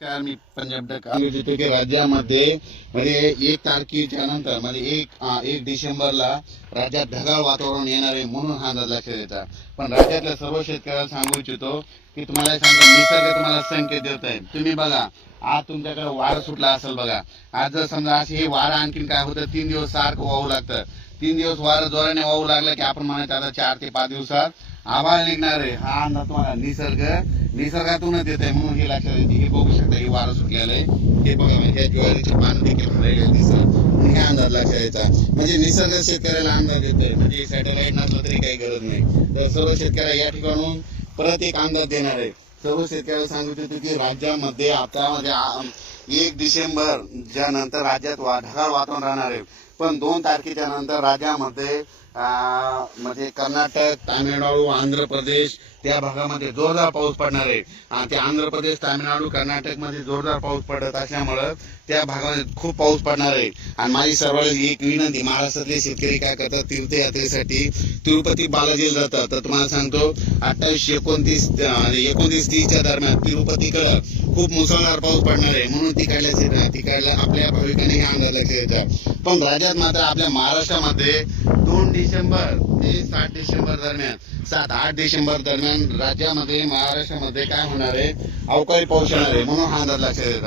नमस्कार मी पंजाब की राज्यामध्ये म्हणजे एक तारखेच्या नंतर म्हणजे एक एक डिसेंबरला राज्यात ढगाळ वातावरण येणार आहे म्हणून हा अंदाज लक्षात येतात पण राज्यातल्या सर्व शेतकऱ्याला सांगू इच्छितो की तुम्हाला सांगतो निसर्ग तुम्हाला संकेत देत आहे. तुम्ही बघा आज तुमच्याकडे वारं सुटला असेल बघा. आज जर समजा असे हे वारं आणखीन काय होतं तीन दिवस सारखं वाहू लागतं. तीन दिवस वारं जोराने वाहू लागलं की आपण म्हणायचं आता चार ते पाच दिवसात आभाळ निघणार आहे. हा अंदाज तुम्हाला निसर्ग निसर्गातूनच येत आहे म्हणून हे लक्षात येते. हे बघू शकता हे वारं सुटलेलं आहे. हे बघा म्हणजे ह्या ज्वारीचे पान देखील राहिलेले दिसत हे अंदाज लक्षात यायचा म्हणजे निसर्ग शेतकऱ्याला अंदाज येतोय. म्हणजे सॅटेलाइट नसलं तरी काही गरज नाही. तर सर्व शेतकऱ्या या ठिकाणून परत एक अंदाज देणार आहे. सर्व शेतकऱ्याला सांगत होते की राज्यामध्ये आता म्हणजे एक डिसेंबर ज्या नंतर राज्यात ढगाळ वातावरण राहणार आहे. पण दोन तारखेच्या नंतर राज्यामध्ये म्हणजे कर्नाटक तामिळनाडू आंध्र प्रदेश त्या भागामध्ये जोरदार पाऊस पडणार आहे. आणि ते आंध्र प्रदेश तामिळनाडू कर्नाटकमध्ये जोरदार पाऊस पडत असल्यामुळं त्या भागामध्ये खूप पाऊस पडणार आहे. आणि माझी सर्व एक विनंती महाराष्ट्रातले शेतकरी काय करतात तीर्थयात्रेसाठी तिरुपती बालाजीला जातात. तर तुम्हाला सांगतो अठ्ठावीस एकोणतीस एकोणतीस तीसच्या दरम्यान तिरुपतीकडं खूप मुसळधार पाऊस पडणार आहे. म्हणून तिकडल्या तिकडल्या आपल्या भाविकांनी हा अंदाज लक्षात येतात पण राज्यात मात्र आपल्या महाराष्ट्रामध्ये दोन डिसेंबर ते सात डिसेंबर दरम्यान सात आठ डिसेंबर दरम्यान राज्यामध्ये महाराष्ट्रामध्ये काय होणार आहे? अवकाळी पाऊस येणार आहे म्हणून हा अंदाज लक्षात येतात